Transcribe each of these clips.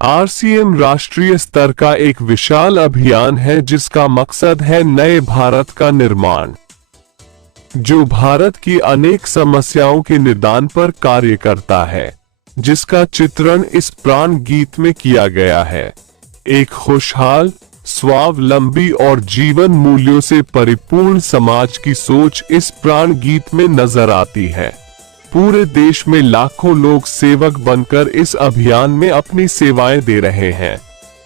RCM राष्ट्रीय स्तर का एक विशाल अभियान है जिसका मकसद है नए भारत का निर्माण, जो भारत की अनेक समस्याओं के निदान पर कार्य करता है, जिसका चित्रण इस प्राण गीत में किया गया है। एक खुशहाल, स्वावलंबी और जीवन मूल्यों से परिपूर्ण समाज की सोच इस प्राण गीत में नजर आती है। पूरे देश में लाखों लोग सेवक बनकर इस अभियान में अपनी सेवाएं दे रहे हैं।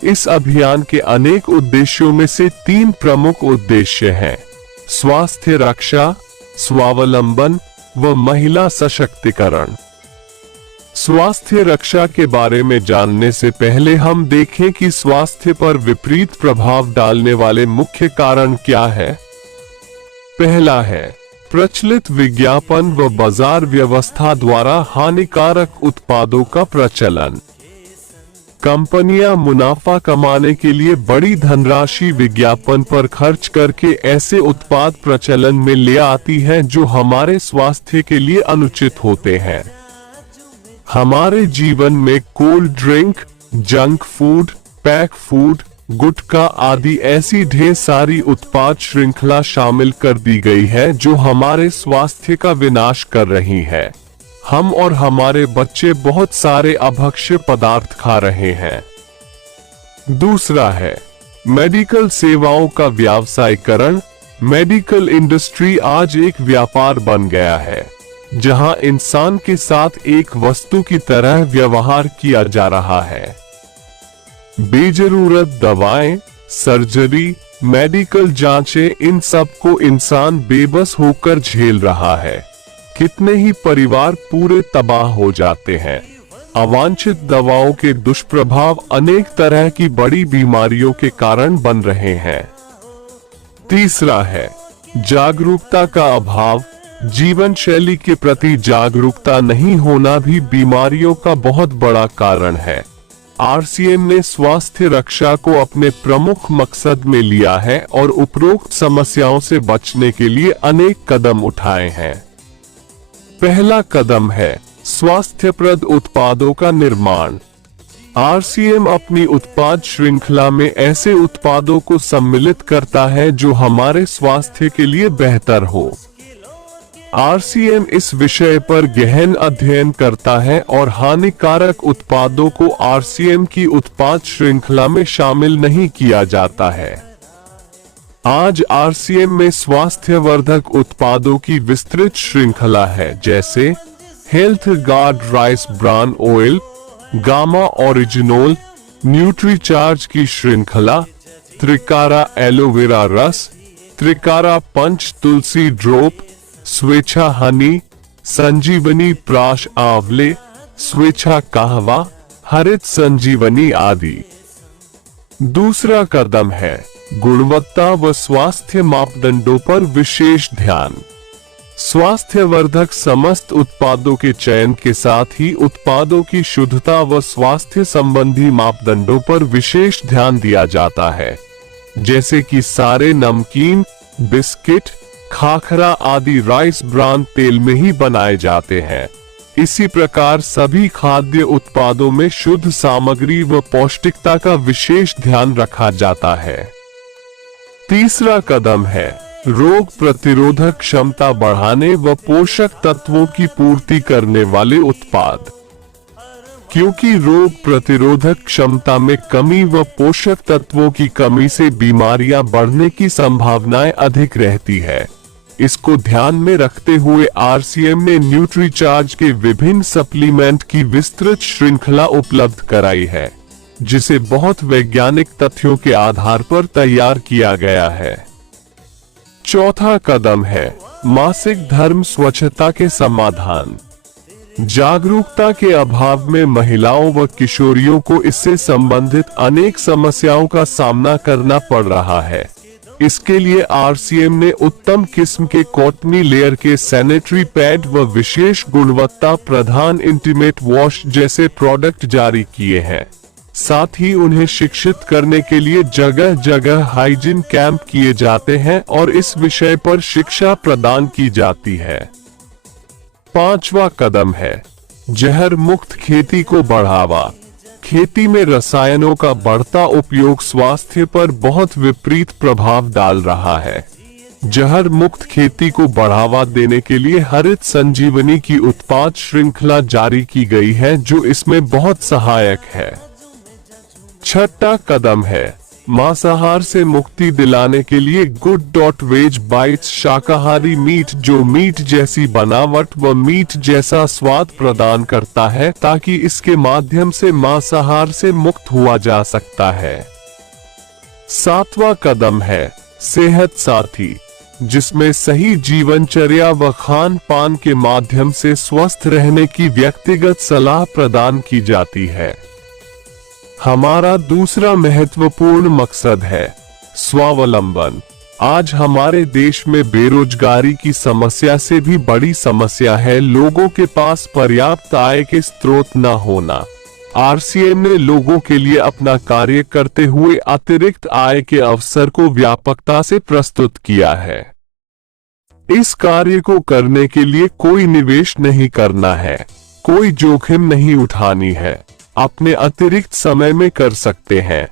इस अभियान के अनेक उद्देश्यों में से 3 प्रमुख उद्देश्य हैं: स्वास्थ्य रक्षा, स्वावलंबन व महिला सशक्तिकरण। स्वास्थ्य रक्षा के बारे में जानने से पहले हम देखें कि स्वास्थ्य पर विपरीत प्रभाव डालने वाले मुख्य कारण क्या है। पहला है प्रचलित विज्ञापन व बाजार व्यवस्था द्वारा हानिकारक उत्पादों का प्रचलन। कंपनियां मुनाफा कमाने के लिए बड़ी धनराशि विज्ञापन पर खर्च करके ऐसे उत्पाद प्रचलन में ले आती हैं जो हमारे स्वास्थ्य के लिए अनुचित होते हैं। हमारे जीवन में cold drink, junk food, pack food, गुटखा आदि ऐसी ढेर सारी उत्पाद श्रृंखला शामिल कर दी गई है जो हमारे स्वास्थ्य का विनाश कर रही है। हम और हमारे बच्चे बहुत सारे अभक्ष्य पदार्थ खा रहे हैं। दूसरा है मेडिकल सेवाओं का व्यावसायीकरण। मेडिकल इंडस्ट्री आज एक व्यापार बन गया है, जहां इंसान के साथ एक वस्तु की तरह व्यवहार किया जा रहा है। बेजरूरत दवाएं, सर्जरी, मेडिकल जांचें, इन सब को इंसान बेबस होकर झेल रहा है। कितने ही परिवार पूरे तबाह हो जाते हैं। अवांछित दवाओं के दुष्प्रभाव अनेक तरह की बड़ी बीमारियों के कारण बन रहे हैं। तीसरा है जागरूकता का अभाव। जीवन शैली के प्रति जागरूकता नहीं होना भी बीमारियों का बहुत बड़ा कारण है। आरसीएम ने स्वास्थ्य रक्षा को अपने प्रमुख मकसद में लिया है और उपरोक्त समस्याओं से बचने के लिए अनेक कदम उठाए हैं। पहला कदम है स्वास्थ्यप्रद उत्पादों का निर्माण। आरसीएम अपनी उत्पाद श्रृंखला में ऐसे उत्पादों को सम्मिलित करता है जो हमारे स्वास्थ्य के लिए बेहतर हो। आरसीएम इस विषय पर गहन अध्ययन करता है और हानिकारक उत्पादों को आरसीएम की उत्पाद श्रृंखला में शामिल नहीं किया जाता है। आज आरसीएम में स्वास्थ्यवर्धक उत्पादों की विस्तृत श्रृंखला है, जैसे health guard rice bran oil, gamma oryzanol, Nutricharge की श्रृंखला, त्रिकारा एलोवेरा रस, त्रिकारा पंच तुलसी ड्रॉप, स्वेच्छा हनी, संजीवनी प्राश आंवले, स्वेच्छा कहवा, हरित संजीवनी आदि। दूसरा कदम है गुणवत्ता व स्वास्थ्य मापदंडों पर विशेष ध्यान। स्वास्थ्यवर्धक समस्त उत्पादों के चयन के साथ ही उत्पादों की शुद्धता व स्वास्थ्य संबंधी मापदंडों पर विशेष ध्यान दिया जाता है, जैसे कि सारे नमकीन, बिस्किट, खाखरा आदि राइस ब्रान तेल में ही बनाए जाते हैं। इसी प्रकार सभी खाद्य उत्पादों में शुद्ध सामग्री व पौष्टिकता का विशेष ध्यान रखा जाता है। तीसरा कदम है रोग प्रतिरोधक क्षमता बढ़ाने व पोषक तत्वों की पूर्ति करने वाले उत्पाद। क्योंकि रोग प्रतिरोधक क्षमता में कमी व पोषक तत्वों की कमी से बीमारियां बढ़ने की संभावनाएं अधिक रहती है। इसको ध्यान में रखते हुए आरसीएम ने न्यूट्रीचार्ज के विभिन्न सप्लीमेंट की विस्तृत श्रृंखला उपलब्ध कराई है, जिसे बहुत वैज्ञानिक तथ्यों के आधार पर तैयार किया गया है। चौथा कदम है मासिक धर्म स्वच्छता के समाधान। जागरूकता के अभाव में महिलाओं व किशोरियों को इससे संबंधित अनेक समस्याओं का सामना करना पड़ रहा है। इसके लिए आरसीएम ने उत्तम किस्म के कॉटनी लेयर के सैनिटरी पैड व विशेष गुणवत्ता प्रधान इंटीमेट वॉश जैसे प्रोडक्ट जारी किए हैं। साथ ही उन्हें शिक्षित करने के लिए जगह जगह हाइजीन कैंप किए जाते हैं और इस विषय पर शिक्षा प्रदान की जाती है। पांचवा कदम है जहर मुक्त खेती को बढ़ावा। खेती में रसायनों का बढ़ता उपयोग स्वास्थ्य पर बहुत विपरीत प्रभाव डाल रहा है। जहर मुक्त खेती को बढ़ावा देने के लिए हरित संजीवनी की उत्पाद श्रृंखला जारी की गई है, जो इसमें बहुत सहायक है। छठा कदम है मांसाहार से मुक्ति दिलाने के लिए गुड.वेज बाइट्स शाकाहारी मीट, जो मीट जैसी बनावट व मीट जैसा स्वाद प्रदान करता है, ताकि इसके माध्यम से मांसाहार से मुक्त हुआ जा सकता है। सातवां कदम है सेहत साथी, जिसमें सही जीवनचर्या व खान पान के माध्यम से स्वस्थ रहने की व्यक्तिगत सलाह प्रदान की जाती है। हमारा दूसरा महत्वपूर्ण मकसद है स्वावलंबन। आज हमारे देश में बेरोजगारी की समस्या से भी बड़ी समस्या है लोगों के पास पर्याप्त आय के स्रोत न होना। आरसीएम ने लोगों के लिए अपना कार्य करते हुए अतिरिक्त आय के अवसर को व्यापकता से प्रस्तुत किया है। इस कार्य को करने के लिए कोई निवेश नहीं करना है, कोई जोखिम नहीं उठानी है, अपने अतिरिक्त समय में कर सकते हैं।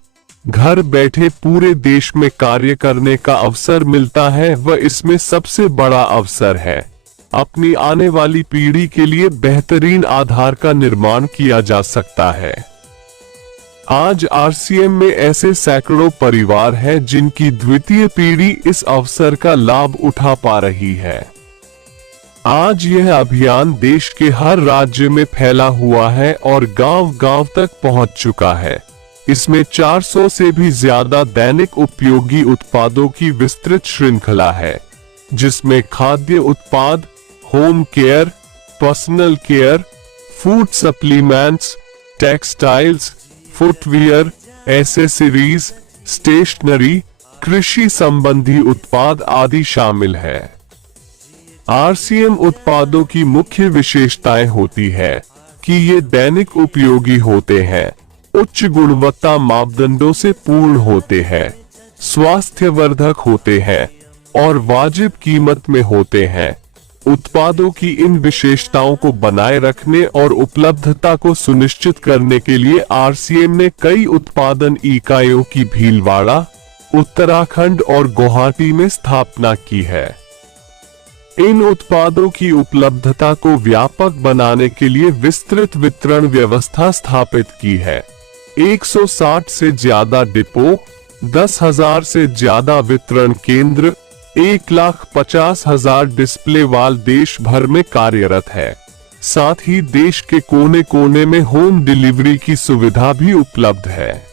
घर बैठे पूरे देश में कार्य करने का अवसर मिलता है व इसमें सबसे बड़ा अवसर है अपनी आने वाली पीढ़ी के लिए बेहतरीन आधार का निर्माण किया जा सकता है। आज आरसीएम में ऐसे सैकड़ों परिवार हैं जिनकी द्वितीय पीढ़ी इस अवसर का लाभ उठा पा रही है। आज यह अभियान देश के हर राज्य में फैला हुआ है और गांव-गांव तक पहुंच चुका है। इसमें 400 से भी ज्यादा दैनिक उपयोगी उत्पादों की विस्तृत श्रृंखला है, जिसमें खाद्य उत्पाद, home care, personal care, food supplements, textiles, footwear, accessories, stationery, कृषि संबंधी उत्पाद आदि शामिल है। आरसीएम उत्पादों की मुख्य विशेषताएं होती है कि ये दैनिक उपयोगी होते हैं, उच्च गुणवत्ता मापदंडों से पूर्ण होते हैं, स्वास्थ्यवर्धक होते हैं और वाजिब कीमत में होते हैं। उत्पादों की इन विशेषताओं को बनाए रखने और उपलब्धता को सुनिश्चित करने के लिए आरसीएम ने कई उत्पादन इकाइयों की भीलवाड़ा, उत्तराखंड और गुवाहाटी में स्थापना की है। इन उत्पादों की उपलब्धता को व्यापक बनाने के लिए विस्तृत वितरण व्यवस्था स्थापित की है। 160 से ज्यादा डिपो, 10,000 से ज्यादा वितरण केंद्र, 1,50,000 डिस्प्ले वाल देश भर में कार्यरत है। साथ ही देश के कोने कोने में होम डिलीवरी की सुविधा भी उपलब्ध है।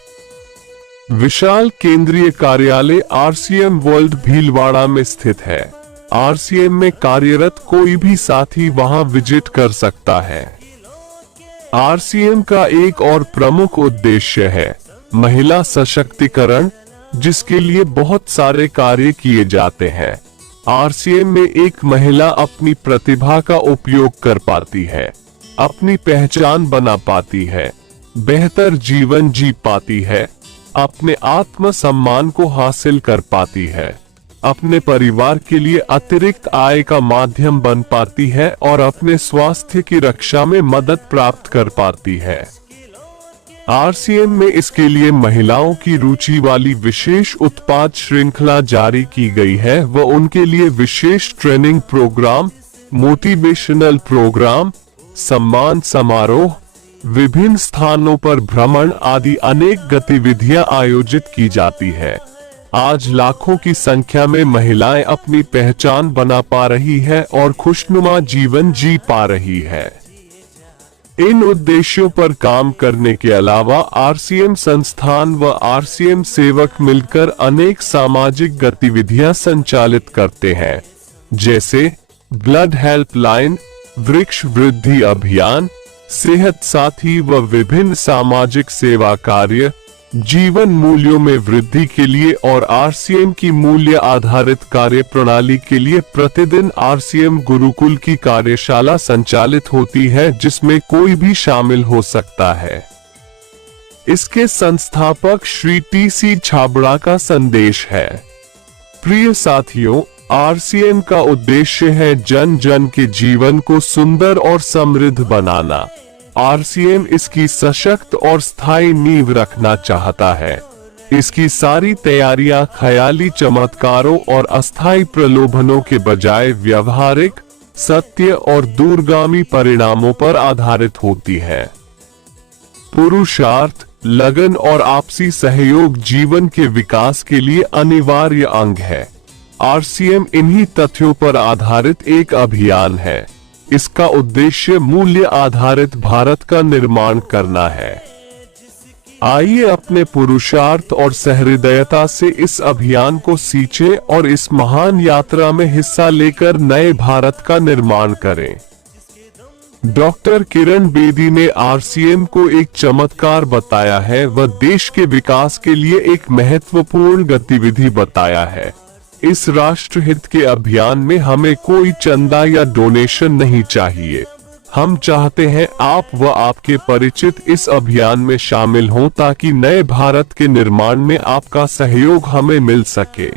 विशाल केंद्रीय कार्यालय आरसीएम वर्ल्ड भीलवाड़ा में स्थित है। आरसीएम में कार्यरत कोई भी साथी वहां विजिट कर सकता है। आरसीएम का एक और प्रमुख उद्देश्य है महिला सशक्तिकरण, जिसके लिए बहुत सारे कार्य किए जाते हैं। आरसीएम में एक महिला अपनी प्रतिभा का उपयोग कर पाती है, अपनी पहचान बना पाती है, बेहतर जीवन जी पाती है, अपने आत्मसम्मान को हासिल कर पाती है, अपने परिवार के लिए अतिरिक्त आय का माध्यम बन पाती है और अपने स्वास्थ्य की रक्षा में मदद प्राप्त कर पाती है। आरसीएम में इसके लिए महिलाओं की रुचि वाली विशेष उत्पाद श्रृंखला जारी की गई है व उनके लिए विशेष ट्रेनिंग प्रोग्राम, मोटिवेशनल प्रोग्राम, सम्मान समारोह, विभिन्न स्थानों पर भ्रमण आदि अनेक गतिविधियां आयोजित की जाती है। आज लाखों की संख्या में महिलाएं अपनी पहचान बना पा रही है और खुशनुमा जीवन जी पा रही है। इन उद्देश्यों पर काम करने के अलावा आरसीएम संस्थान व आरसीएम सेवक मिलकर अनेक सामाजिक गतिविधियां संचालित करते हैं, जैसे ब्लड हेल्पलाइन, वृक्ष वृद्धि अभियान, सेहत साथी व विभिन्न सामाजिक सेवा कार्य, जीवन मूल्यों में वृद्धि के लिए और आरसीएम की मूल्य आधारित कार्य प्रणाली के लिए प्रतिदिन आरसीएम गुरुकुल की कार्यशाला संचालित होती है, जिसमें कोई भी शामिल हो सकता है। इसके संस्थापक श्री टी.सी. छाबड़ा का संदेश है। प्रिय साथियों, आरसीएम का उद्देश्य है जन जन के जीवन को सुंदर और समृद्ध बनाना। आरसीएम इसकी सशक्त और स्थायी नींव रखना चाहता है। इसकी सारी तैयारियां ख्याली चमत्कारों और अस्थायी प्रलोभनों के बजाय व्यवहारिक, सत्य और दूरगामी परिणामों पर आधारित होती है। पुरुषार्थ, लगन और आपसी सहयोग जीवन के विकास के लिए अनिवार्य अंग है। आरसीएम इन्हीं तथ्यों पर आधारित एक अभियान है। इसका उद्देश्य मूल्य आधारित भारत का निर्माण करना है। आइए अपने पुरुषार्थ और सहृदयता से इस अभियान को सींचे और इस महान यात्रा में हिस्सा लेकर नए भारत का निर्माण करें। डॉक्टर किरण बेदी ने आरसीएम को एक चमत्कार बताया है, वह देश के विकास के लिए एक महत्वपूर्ण गतिविधि बताया है। इस राष्ट्रहित के अभियान में हमें कोई चंदा या डोनेशन नहीं चाहिए। हम चाहते हैं आप व आपके परिचित इस अभियान में शामिल हों ताकि नए भारत के निर्माण में आपका सहयोग हमें मिल सके।